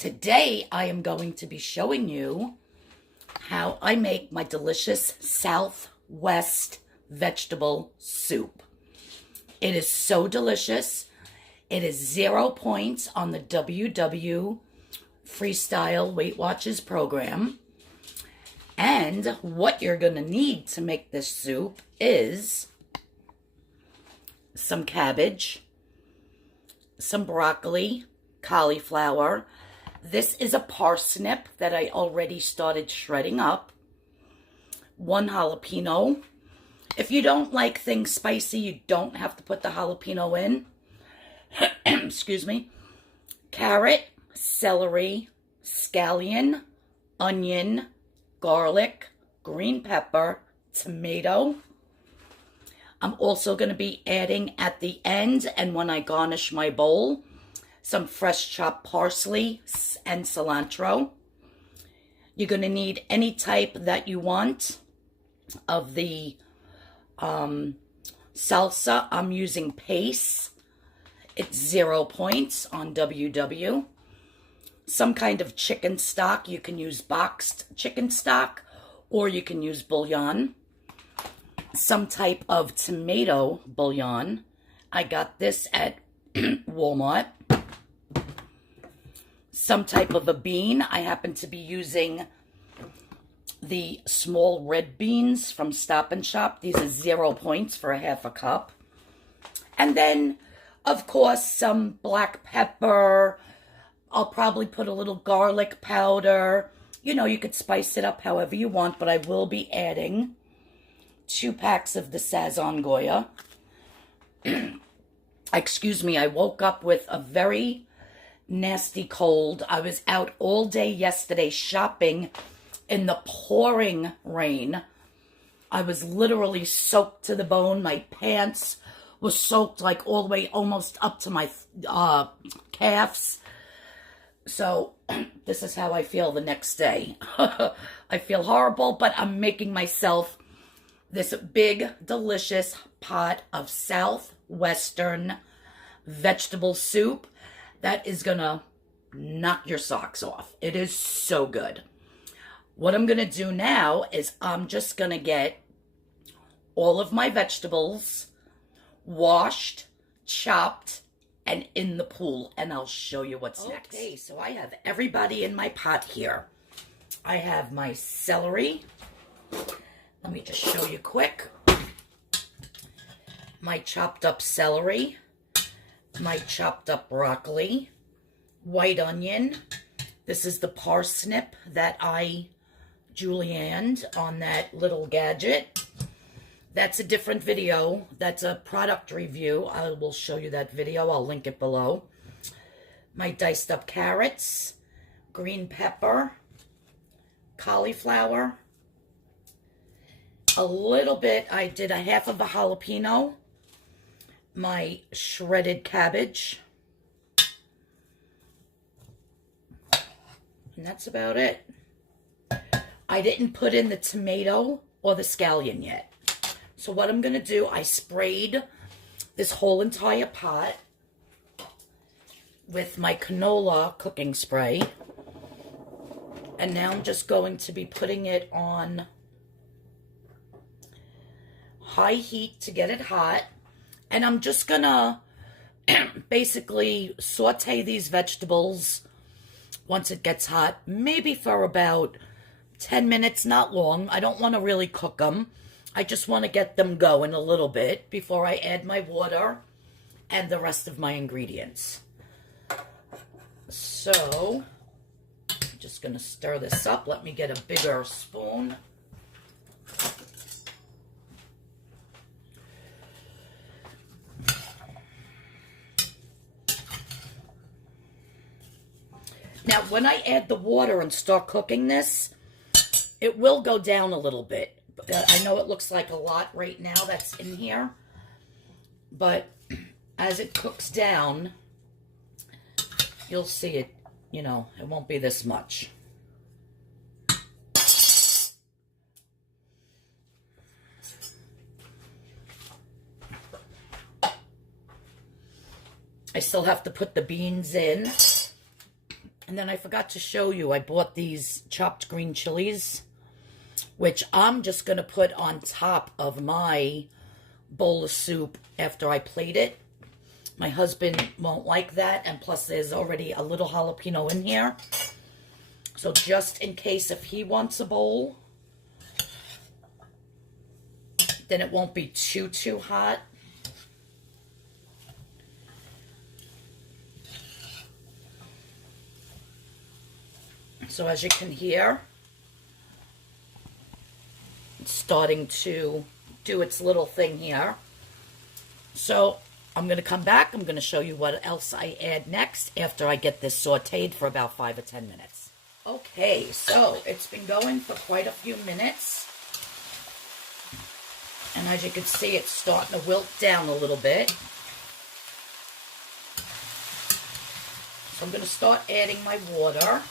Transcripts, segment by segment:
Today I am going to be showing you how I make my delicious Southwest vegetable soup. It is so delicious. It is 0 points on the WW Freestyle Weight Watchers program. And what you're going to need to make this soup is some cabbage, some broccoli, cauliflower. This is a parsnip that I already started shredding up. 1 jalapeno. If you don't like things spicy, you don't have to put the jalapeno in. Excuse me. Carrot, celery, scallion, onion, garlic, green pepper, tomato. I'm also going to be adding at the end and when I garnish my bowl, some fresh chopped parsley and cilantro. You're going to need any type that you want of the salsa. I'm using Pace. It's 0 points on WW. Some kind of chicken stock. You can use boxed chicken stock or you can use bouillon. Some type of tomato bouillon. I got this at Walmart. Some type of a bean. I happen to be using the small red beans from Stop and Shop. These are 0 points for a ½ cup. And then, of course, some black pepper. I'll probably put a little garlic powder. You know, you could spice it up however you want, but I will be adding 2 packs of the Sazon Goya. Excuse me, I woke up with a very nasty cold. I was out all day yesterday shopping in the pouring rain. I was literally soaked to the bone. My pants were soaked like all the way almost up to my calves. So this is how I feel the next day. I feel horrible, but I'm making myself this big, delicious pot of Southwestern vegetable soup that is gonna knock your socks off. It is so good. What I'm gonna do now is I'm just gonna get all of my vegetables washed, chopped, and in the pool, and I'll show you what's next. Okay, so I have everybody in my pot here. I have my celery. Let me just show you quick. My chopped up celery, my chopped up broccoli, white onion. This is the parsnip that I julienned on that little gadget. That's a different video. That's a product review. I will show you that video. I'll link it below. My diced up carrots, green pepper, cauliflower. A little bit, I did a ½ of a jalapeno, my shredded cabbage, and that's about it. I didn't put in the tomato or the scallion yet. So what I'm going to do, I sprayed this whole entire pot with my canola cooking spray, and now I'm just going to be putting it on high heat to get it hot, and I'm just gonna basically saute these vegetables once it gets hot, maybe for about 10 minutes, not long. I don't want to really cook them. I just want to get them going a little bit before I add my water and the rest of my ingredients. So I'm just gonna stir this up. Let me get a bigger spoon. Now, when I add the water and start cooking this, it will go down a little bit. I know it looks like a lot right now that's in here, but as it cooks down, you'll see it, you know, it won't be this much. I still have to put the beans in. And then I forgot to show you, I bought these chopped green chilies, which I'm just going to put on top of my bowl of soup after I plate it. My husband won't like that, and plus there's already a little jalapeno in here. So just in case if he wants a bowl, then it won't be too hot. So as you can hear, it's starting to do its little thing here. So I'm going to come back. I'm going to show you what else I add next after I get this sauteed for about 5 or 10 minutes. Okay, so it's been going for quite a few minutes. And as you can see, it's starting to wilt down a little bit. So I'm going to start adding my water.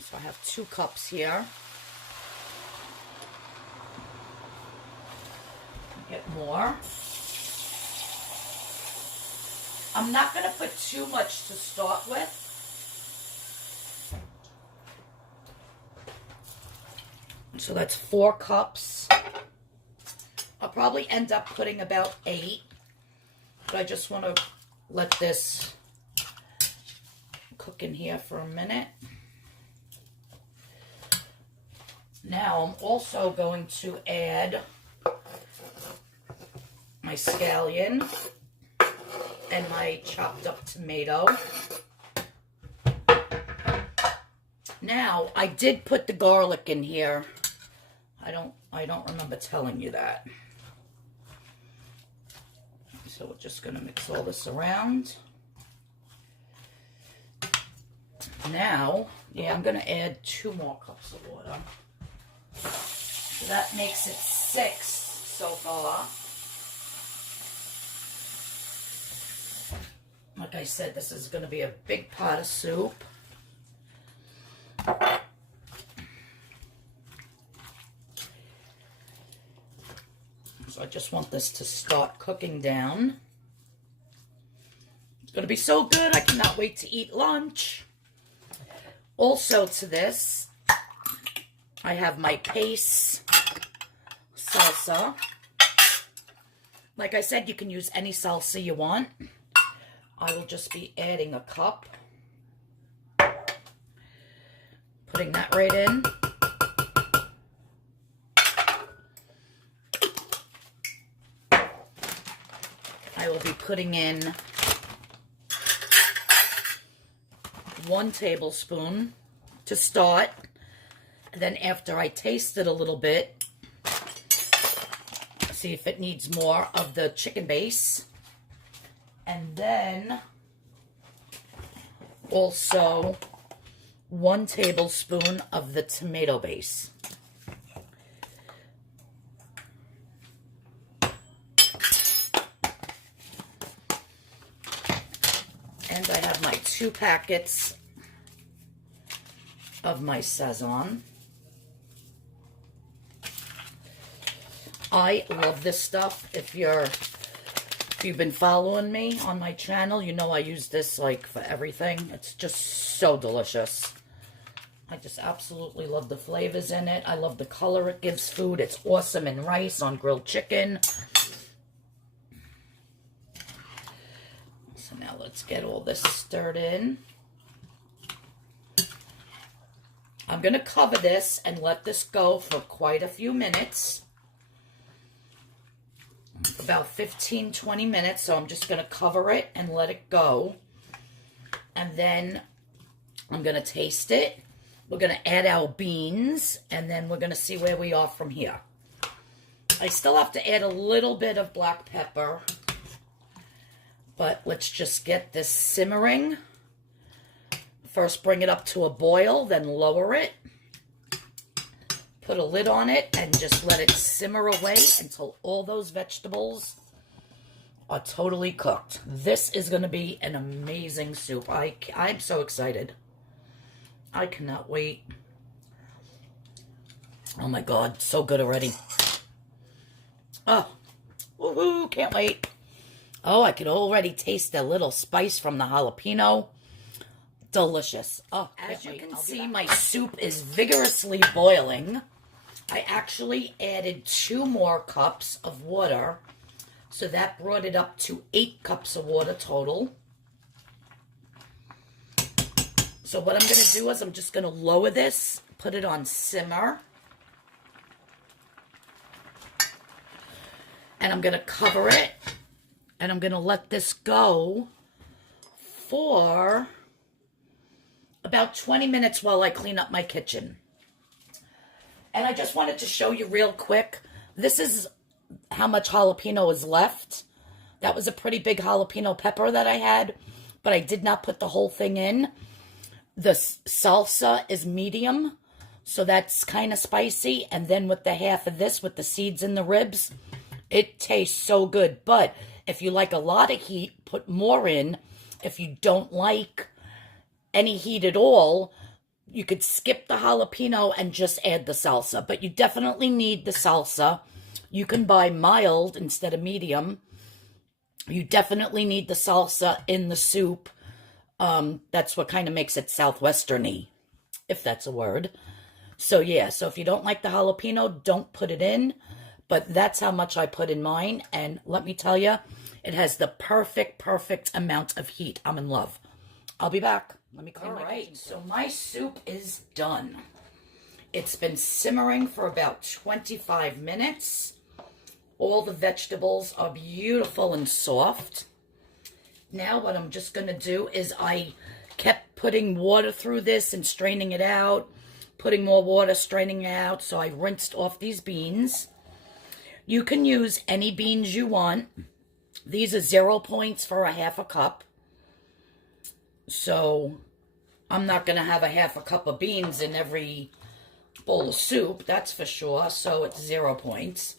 So I have 2 cups here. Get more. I'm not going to put too much to start with. So that's 4 cups. I'll probably end up putting about 8. But I just want to let this cook in here for a minute. Now I'm also going to add my scallion and my chopped up tomato. Now, I did put the garlic in here. I don't remember telling you that. So we're just going to mix all this around. Now, yeah, I'm going to add 2 more cups of water. So that makes it 6 so far. Like I said, this is going to be a big pot of soup. So I just want this to start cooking down. It's going to be so good. I cannot wait to eat lunch. Also to this, I have my Pace salsa. Like I said, you can use any salsa you want. I will just be adding a cup. Putting that right in. I will be putting in 1 tablespoon to start. And then after I taste it a little bit, see if it needs more of the chicken base. And then also 1 tablespoon of the tomato base. And I have my 2 packets of my Sazon. I love this stuff. If you've been following me on my channel, you know I use this like for everything. It's just so delicious. I just absolutely love the flavors in it. I love the color it gives food. It's awesome in rice, on grilled chicken. So now let's get all this stirred in. I'm going to cover this and let this go for quite a few minutes. About 15-20 minutes. So I'm just going to cover it and let it go. And then I'm going to taste it. We're going to add our beans, and then we're going to see where we are from here. I still have to add a little bit of black pepper, but let's just get this simmering. First bring it up to a boil, then lower it. Put a lid on it and just let it simmer away until all those vegetables are totally cooked. This is going to be an amazing soup. I'm so excited. I cannot wait. Oh my God, so good already. Oh, woohoo, can't wait. Oh, I could already taste a little spice from the jalapeno. Delicious. Oh, as you can see, my soup is vigorously boiling. I actually added 2 more cups of water, so that brought it up to 8 cups of water total. So what I'm going to do is I'm just going to lower this, put it on simmer, and I'm going to cover it, and I'm going to let this go for about 20 minutes while I clean up my kitchen. And I just wanted to show you real quick. This is how much jalapeno is left. That was a pretty big jalapeno pepper that I had, but I did not put the whole thing in. The salsa is medium, so that's kind of spicy. And then with the half of this, with the seeds and the ribs, it tastes so good. But if you like a lot of heat, put more in. If you don't like any heat at all, you could skip the jalapeno and just add the salsa. But you definitely need the salsa. You can buy mild instead of medium. You definitely need the salsa in the soup. That's what kind of makes it southwesterny, if that's a word. So yeah, so if you don't like the jalapeno, don't put it in. But that's how much I put in mine. And let me tell you, it has the perfect amount of heat. I'm in love. I'll be back. Let me clean my kitchen. So my soup is done. It's been simmering for about 25 minutes. All the vegetables are beautiful and soft. Now what I'm just going to do is I kept putting water through this and straining it out, putting more water, straining it out. So I rinsed off these beans. You can use any beans you want. These are 0 points for a half a cup. So I'm not going to have a half a cup of beans in every bowl of soup, that's for sure. So it's 0 points.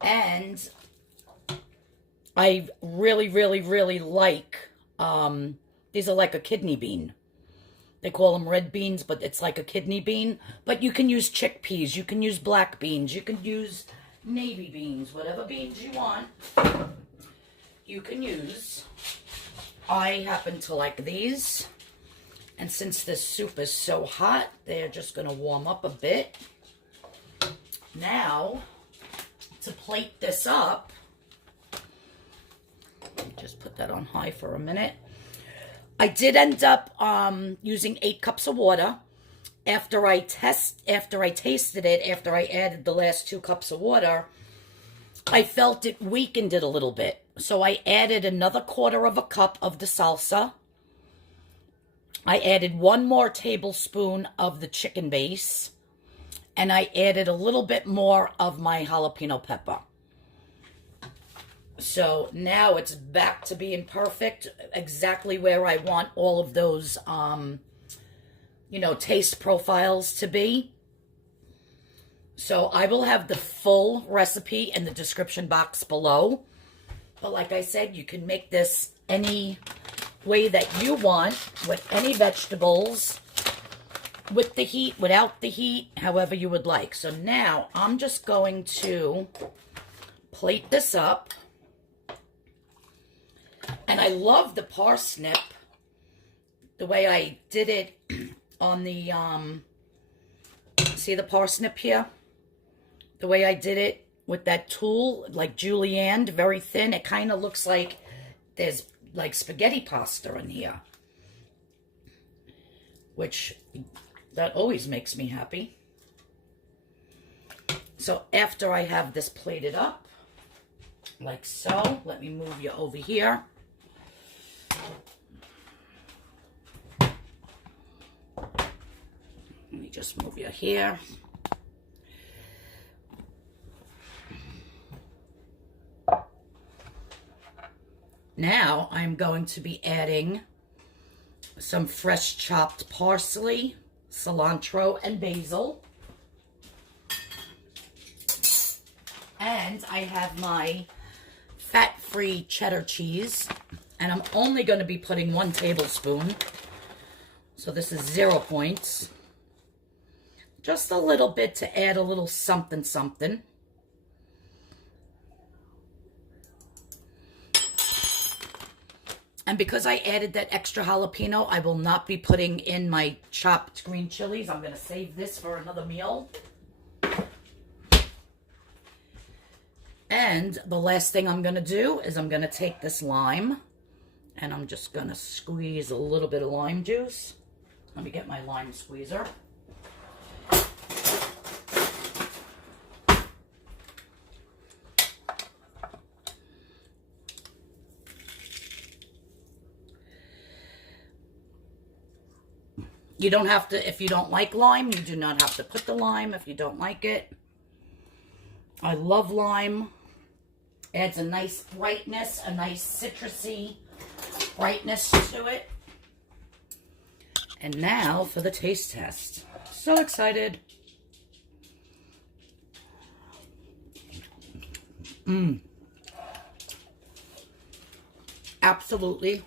And I really like, these are like a kidney bean. They call them red beans, but it's like a kidney bean. But you can use chickpeas, you can use black beans, you can use navy beans, whatever beans you want, you can use. I happen to like these. And since this soup is so hot, they're just going to warm up a bit. Now, to plate this up, just put that on high for a minute. I did end up using 8 cups of water. After I tasted it, after I added the last 2 cups of water, I felt it weakened it a little bit. So I added another 1/4 cup of the salsa. I added 1 more tablespoon of the chicken base. And I added a little bit more of my jalapeno pepper. So now it's back to being perfect, exactly where I want all of those, taste profiles to be. So I will have the full recipe in the description box below. But like I said, you can make this any way that you want, with any vegetables, with the heat, without the heat, however you would like. So now I'm just going to plate this up. And I love the parsnip, the way I did it on the, see the parsnip here? The way I did it with that tool, like julienne, very thin. It kind of looks like there's like spaghetti pasta in here, which that always makes me happy. So after I have this plated up, like so, let me move you over here. Let me just move you here. Now I'm going to be adding some fresh chopped parsley, cilantro, and basil. And I have my fat-free cheddar cheese. And I'm only going to be putting 1 tablespoon. So this is 0 points. Just a little bit to add a little something. And because I added that extra jalapeno, I will not be putting in my chopped green chilies. I'm going to save this for another meal. And the last thing I'm going to do is I'm going to take this lime and I'm just going to squeeze a little bit of lime juice. Let me get my lime squeezer. You don't have to, if you don't like lime, you do not have to put the lime if you don't like it. I love lime. Adds a nice brightness, a nice citrusy brightness to it. And now for the taste test. So excited. Absolutely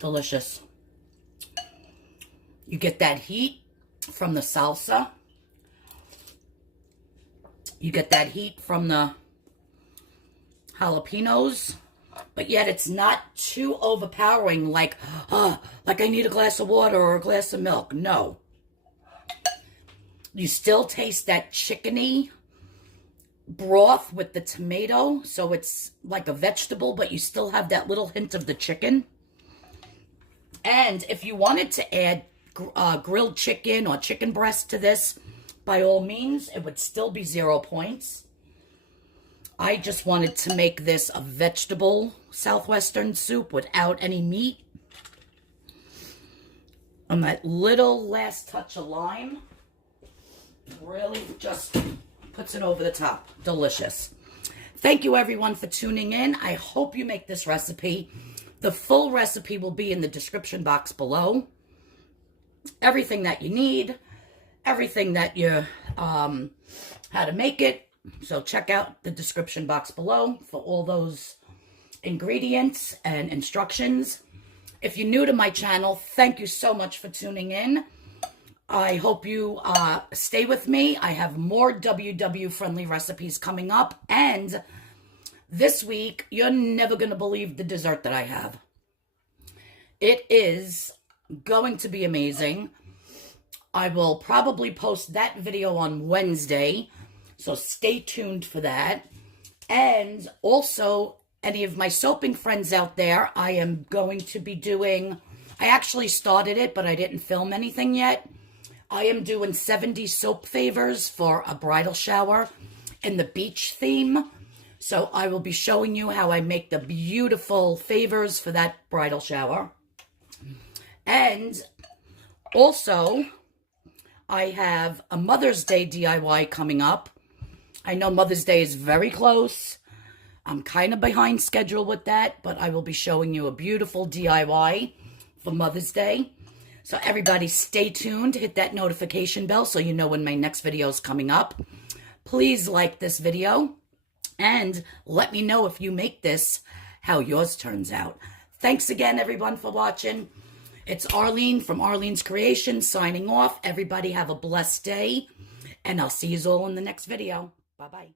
delicious. You get that heat from the salsa. You get that heat from the jalapenos, but yet it's not too overpowering like I need a glass of water or a glass of milk. No. You still taste that chickeny broth with the tomato, so it's like a vegetable, but you still have that little hint of the chicken. And if you wanted to add grilled chicken or chicken breast to this, by all means, it would still be 0 points. I just wanted to make this a vegetable southwestern soup without any meat. And that little last touch of lime really just puts it over the top. Delicious. Thank you everyone for tuning in. I hope you make this recipe. The full recipe will be in the description box below. Everything that you need, everything that you, how to make it. So check out the description box below for all those ingredients and instructions. If you're new to my channel, thank you so much for tuning in. I hope you stay with me. I have more WW-friendly recipes coming up. And this week, you're never going to believe the dessert that I have. It is going to be amazing. I will probably post that video on Wednesday, so stay tuned for that. And also, any of my soaping friends out there, I am going to be doing, I actually started it, but I didn't film anything yet. I am doing 70 soap favors for a bridal shower in the beach theme. So I will be showing you how I make the beautiful favors for that bridal shower. And also, I have a Mother's Day DIY coming up. I know Mother's Day is very close. I'm kind of behind schedule with that, but I will be showing you a beautiful DIY for Mother's Day. So everybody stay tuned, hit that notification bell so you know when my next video is coming up. Please like this video and let me know if you make this, how yours turns out. Thanks again, everyone, for watching. It's Arlene from Arlene's Creations signing off. Everybody have a blessed day, and I'll see you all in the next video. Bye-bye.